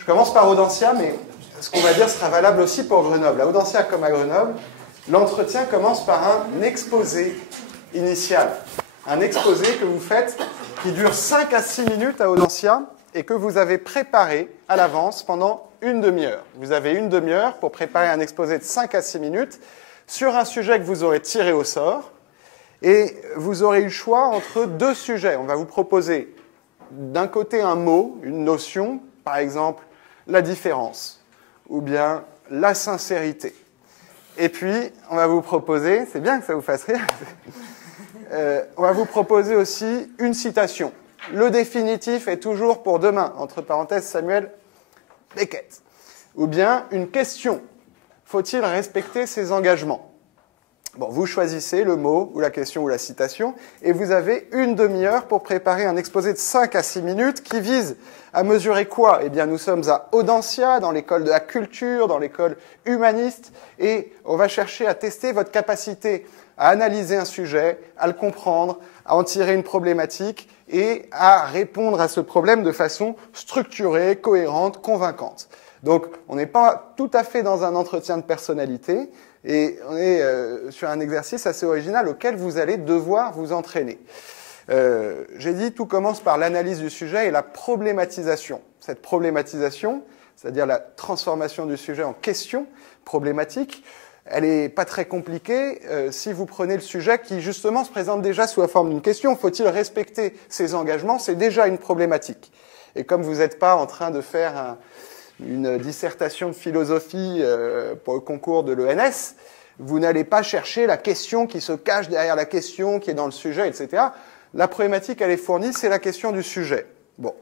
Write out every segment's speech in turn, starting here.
Je commence par Audencia, mais ce qu'on va dire sera valable aussi pour Grenoble. À Audencia comme à Grenoble, l'entretien commence par un exposé initial. Un exposé que vous faites qui dure 5 à 6 minutes à Audencia et que vous avez préparé à l'avance pendant une demi-heure. Vous avez une demi-heure pour préparer un exposé de 5 à 6 minutes sur un sujet que vous aurez tiré au sort et vous aurez eu le choix entre deux sujets. On va vous proposer d'un côté un mot, une notion, par exemple la différence ou bien la sincérité. Et puis, on va vous proposer, c'est bien que ça vous fasse rire, on va vous proposer aussi une citation. Le définitif est toujours pour demain, entre parenthèses Samuel Beckett. Ou bien une question. Faut-il respecter ses engagements? Bon, vous choisissez le mot ou la question ou la citation et vous avez une demi-heure pour préparer un exposé de 5 à 6 minutes qui vise à mesurer quoi? Eh bien, nous sommes à Audencia, dans l'école de la culture, dans l'école humaniste, et on va chercher à tester votre capacité à analyser un sujet, à le comprendre, à en tirer une problématique et à répondre à ce problème de façon structurée, cohérente, convaincante. Donc, on n'est pas tout à fait dans un entretien de personnalité, et on est sur un exercice assez original auquel vous allez devoir vous entraîner. J'ai dit, tout commence par l'analyse du sujet et la problématisation. Cette problématisation, c'est-à-dire la transformation du sujet en question problématique, elle n'est pas très compliquée si vous prenez le sujet qui, justement, se présente déjà sous la forme d'une question. Faut-il respecter ses engagements? C'est déjà une problématique. Et comme vous n'êtes pas en train de faire une dissertation de philosophie pour le concours de l'ENS, vous n'allez pas chercher la question qui se cache derrière la question qui est dans le sujet, etc. La problématique, elle est fournie, c'est la question du sujet. Bon.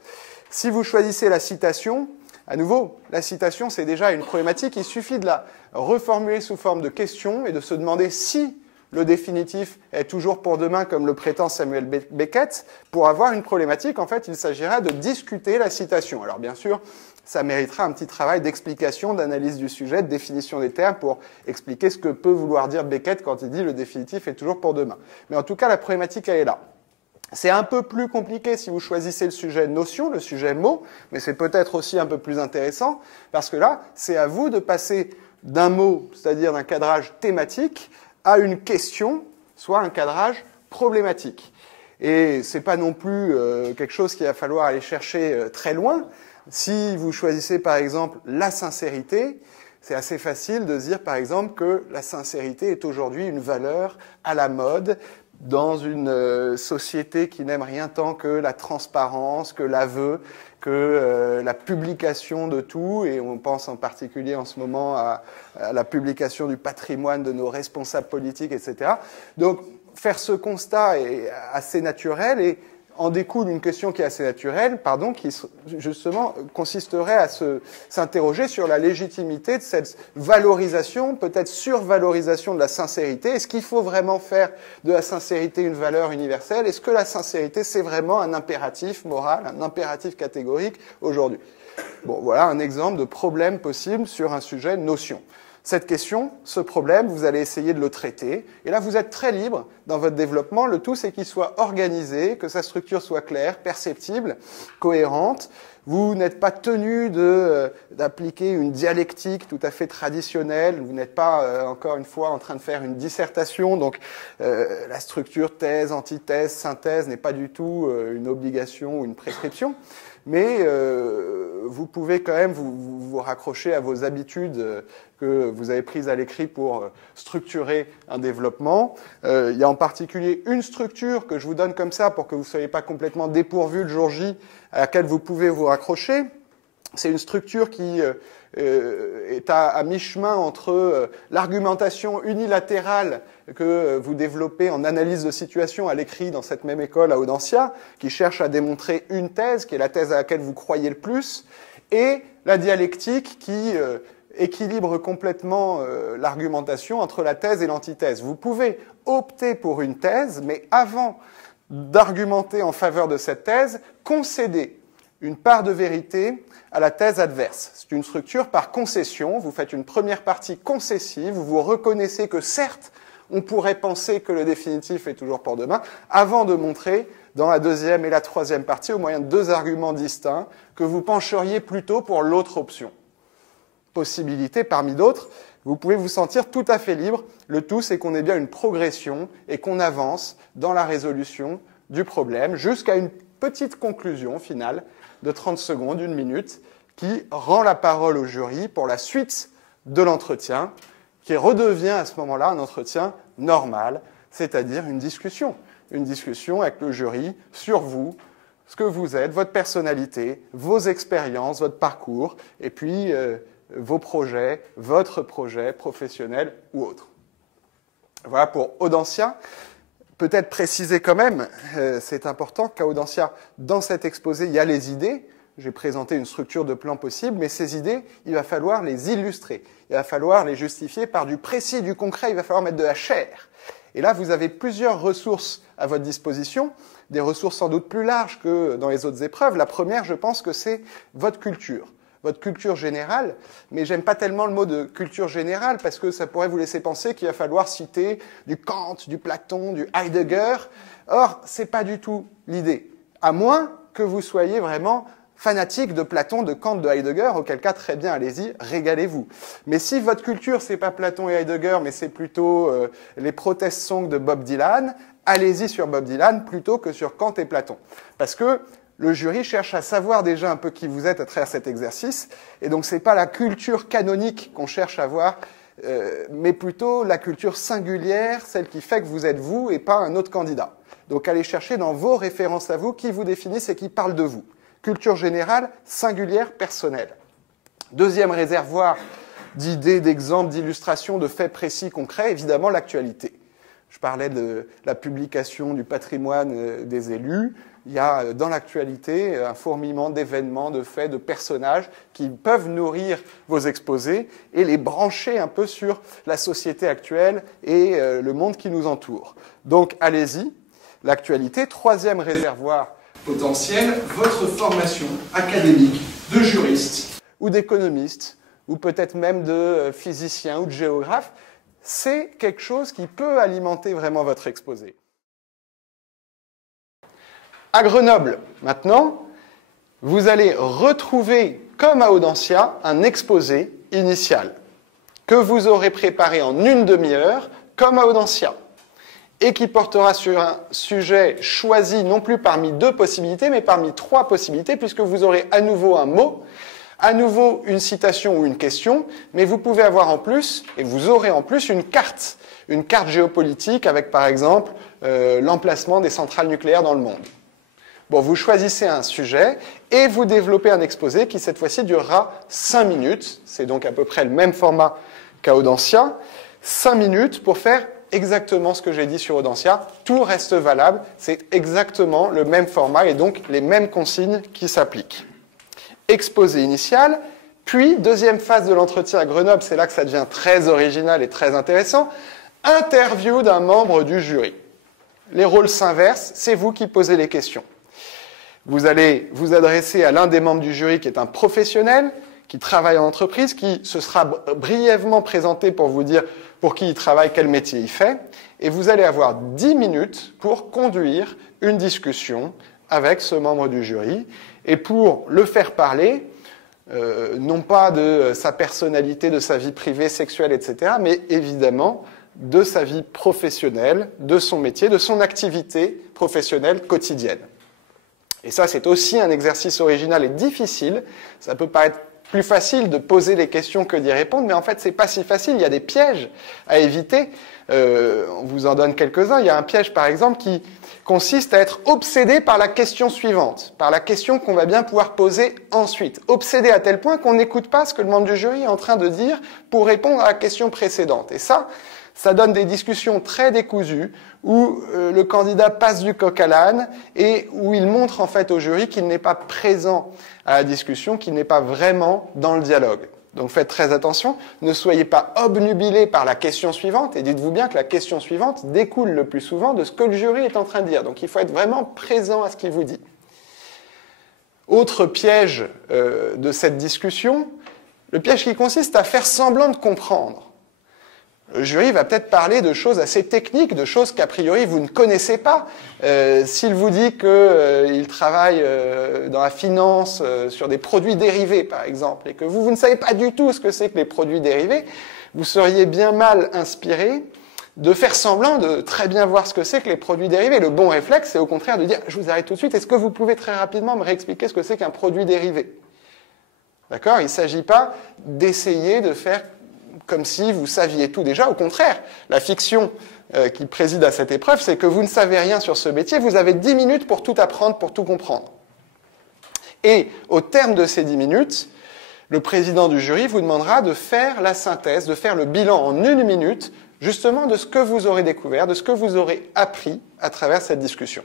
Si vous choisissez la citation, à nouveau, la citation, c'est déjà une problématique. Il suffit de la reformuler sous forme de question et de se demander si le définitif est toujours pour demain, comme le prétend Samuel Beckett. Pour avoir une problématique, en fait, il s'agira de discuter la citation. Alors, bien sûr, ça méritera un petit travail d'explication, d'analyse du sujet, de définition des termes pour expliquer ce que peut vouloir dire Beckett quand il dit le définitif est toujours pour demain. Mais en tout cas, la problématique, elle est là. C'est un peu plus compliqué si vous choisissez le sujet notion, le sujet mot, mais c'est peut-être aussi un peu plus intéressant, parce que là, c'est à vous de passer d'un mot, c'est-à-dire d'un cadrage thématique, à une question, soit un cadrage problématique. Et ce n'est pas non plus quelque chose qu'il va falloir aller chercher très loin. Si vous choisissez par exemple la sincérité, c'est assez facile de se dire par exemple que la sincérité est aujourd'hui une valeur à la mode dans une société qui n'aime rien tant que la transparence, que l'aveu, que la publication de tout, et on pense en particulier en ce moment à la publication du patrimoine de nos responsables politiques, etc. Donc faire ce constat est assez naturel et en découle une question qui est assez naturelle, qui justement consisterait à s'interroger sur la légitimité de cette valorisation, peut-être survalorisation de la sincérité. Est-ce qu'il faut vraiment faire de la sincérité une valeur universelle? Est-ce que la sincérité, c'est vraiment un impératif moral, un impératif catégorique aujourd'hui? Bon, voilà un exemple de problème possible sur un sujet notion. Cette question, ce problème, vous allez essayer de le traiter. Et là, vous êtes très libre dans votre développement. Le tout, c'est qu'il soit organisé, que sa structure soit claire, perceptible, cohérente. Vous n'êtes pas tenu d'appliquer une dialectique tout à fait traditionnelle. Vous n'êtes pas, encore une fois, en train de faire une dissertation. Donc, la structure thèse, antithèse, synthèse n'est pas du tout une obligation ou une prescription. Mais vous pouvez quand même vous raccrocher à vos habitudes que vous avez prises à l'écrit pour structurer un développement. Il y a en particulier une structure que je vous donne comme ça pour que vous ne soyez pas complètement dépourvu le jour J, à laquelle vous pouvez vous raccrocher. C'est une structure qui est à mi-chemin entre l'argumentation unilatérale que vous développez en analyse de situation à l'écrit dans cette même école à Audencia, qui cherche à démontrer une thèse, qui est la thèse à laquelle vous croyez le plus, et la dialectique qui équilibre complètement l'argumentation entre la thèse et l'antithèse. Vous pouvez opter pour une thèse, mais avant d'argumenter en faveur de cette thèse, concéder une part de vérité à la thèse adverse. C'est une structure par concession. Vous faites une première partie concessive, vous reconnaissez que certes, on pourrait penser que le définitif est toujours pour demain, avant de montrer dans la deuxième et la troisième partie, au moyen de 2 arguments distincts, que vous pencheriez plutôt pour l'autre option. Possibilité parmi d'autres, vous pouvez vous sentir tout à fait libre. Le tout, c'est qu'on ait bien une progression et qu'on avance dans la résolution du problème jusqu'à une petite conclusion finale de 30 secondes, 1 minute, qui rend la parole au jury pour la suite de l'entretien, qui redevient à ce moment-là un entretien normal, c'est-à-dire une discussion avec le jury sur vous, ce que vous êtes, votre personnalité, vos expériences, votre parcours, et puis vos projets, votre projet professionnel ou autre. Voilà pour Audencia. Peut-être préciser quand même, c'est important qu'à Audencia, dans cet exposé, il y a les idées. J'ai présenté une structure de plan possible, mais ces idées, il va falloir les illustrer. Il va falloir les justifier par du précis, du concret. Il va falloir mettre de la chair. Et là, vous avez plusieurs ressources à votre disposition, des ressources sans doute plus larges que dans les autres épreuves. La première, je pense que c'est votre culture générale, mais j'aime pas tellement le mot de culture générale parce que ça pourrait vous laisser penser qu'il va falloir citer du Kant, du Platon, du Heidegger. Or, c'est pas du tout l'idée, à moins que vous soyez vraiment fanatique de Platon, de Kant, de Heidegger, auquel cas, très bien, allez-y, régalez-vous. Mais si votre culture, c'est pas Platon et Heidegger, mais c'est plutôt les protest songs de Bob Dylan, allez-y sur Bob Dylan plutôt que sur Kant et Platon. Parce que le jury cherche à savoir déjà un peu qui vous êtes à travers cet exercice, et donc c'est pas la culture canonique qu'on cherche à voir, mais plutôt la culture singulière, celle qui fait que vous êtes vous et pas un autre candidat. Donc allez chercher dans vos références à vous qui vous définissent et qui parlent de vous. Culture générale, singulière, personnelle. Deuxième réservoir d'idées, d'exemples, d'illustrations, de faits précis, concrets, évidemment l'actualité. Je parlais de la publication du patrimoine des élus. Il y a dans l'actualité un fourmillement d'événements, de faits, de personnages qui peuvent nourrir vos exposés et les brancher un peu sur la société actuelle et le monde qui nous entoure. Donc allez-y, l'actualité. Troisième réservoir potentiel, votre formation académique de juriste ou d'économiste ou peut-être même de physicien ou de géographe. C'est quelque chose qui peut alimenter vraiment votre exposé. À Grenoble, maintenant, vous allez retrouver, comme à Audencia, un exposé initial que vous aurez préparé en 1 demi-heure, comme à Audencia, et qui portera sur un sujet choisi non plus parmi 2 possibilités, mais parmi 3 possibilités, puisque vous aurez à nouveau un mot, à nouveau une citation ou une question, mais vous pouvez avoir en plus, et vous aurez en plus une carte géopolitique avec par exemple l'emplacement des centrales nucléaires dans le monde. Bon, vous choisissez un sujet et vous développez un exposé qui cette fois-ci durera 5 minutes, c'est donc à peu près le même format qu'à Audencia, 5 minutes pour faire exactement ce que j'ai dit sur Audencia, tout reste valable, c'est exactement le même format et donc les mêmes consignes qui s'appliquent. Exposé initial, puis deuxième phase de l'entretien à Grenoble, c'est là que ça devient très original et très intéressant, interview d'un membre du jury. Les rôles s'inversent, c'est vous qui posez les questions. Vous allez vous adresser à l'un des membres du jury qui est un professionnel, qui travaille en entreprise, qui se sera brièvement présenté pour vous dire pour qui il travaille, quel métier il fait, et vous allez avoir 10 minutes pour conduire une discussion avec ce membre du jury, et pour le faire parler, non pas de sa personnalité, de sa vie privée, sexuelle, etc., mais évidemment de sa vie professionnelle, de son métier, de son activité professionnelle quotidienne. Et ça, c'est aussi un exercice original et difficile. Ça peut paraître plus facile de poser les questions que d'y répondre, mais en fait, c'est pas si facile. Il y a des pièges à éviter. On vous en donne quelques-uns. Il y a un piège, par exemple, qui consiste à être obsédé par la question suivante, par la question qu'on va bien pouvoir poser ensuite. Obsédé à tel point qu'on n'écoute pas ce que le membre du jury est en train de dire pour répondre à la question précédente. Et ça donne des discussions très décousues où le candidat passe du coq à l'âne et où il montre en fait au jury qu'il n'est pas présent à la discussion, qu'il n'est pas vraiment dans le dialogue. Donc faites très attention, ne soyez pas obnubilés par la question suivante et dites-vous bien que la question suivante découle le plus souvent de ce que le jury est en train de dire. Donc il faut être vraiment présent à ce qu'il vous dit. Autre piège de cette discussion, le piège qui consiste à faire semblant de comprendre. Le jury va peut-être parler de choses assez techniques, de choses qu'a priori vous ne connaissez pas. S'il vous dit qu'il travaille dans la finance sur des produits dérivés, par exemple, et que vous ne savez pas du tout ce que c'est que les produits dérivés, vous seriez bien mal inspiré de faire semblant de très bien voir ce que c'est que les produits dérivés. Le bon réflexe, c'est au contraire de dire « je vous arrête tout de suite, est-ce que vous pouvez très rapidement me réexpliquer ce que c'est qu'un produit dérivé ?» D'accord ? Il ne s'agit pas d'essayer de faire comme si vous saviez tout déjà. Au contraire, la fiction qui préside à cette épreuve, c'est que vous ne savez rien sur ce métier, vous avez 10 minutes pour tout apprendre, pour tout comprendre. Et au terme de ces 10 minutes, le président du jury vous demandera de faire la synthèse, de faire le bilan en 1 minute, justement de ce que vous aurez découvert, de ce que vous aurez appris à travers cette discussion.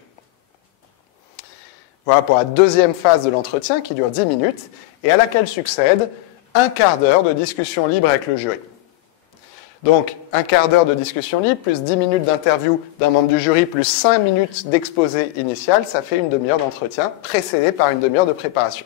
Voilà pour la deuxième phase de l'entretien qui dure 10 minutes et à laquelle succède 1/4 d'heure de discussion libre avec le jury. Donc, 1/4 d'heure de discussion libre, plus 10 minutes d'interview d'un membre du jury, plus 5 minutes d'exposé initial, ça fait une demi-heure d'entretien, précédé par une demi-heure de préparation.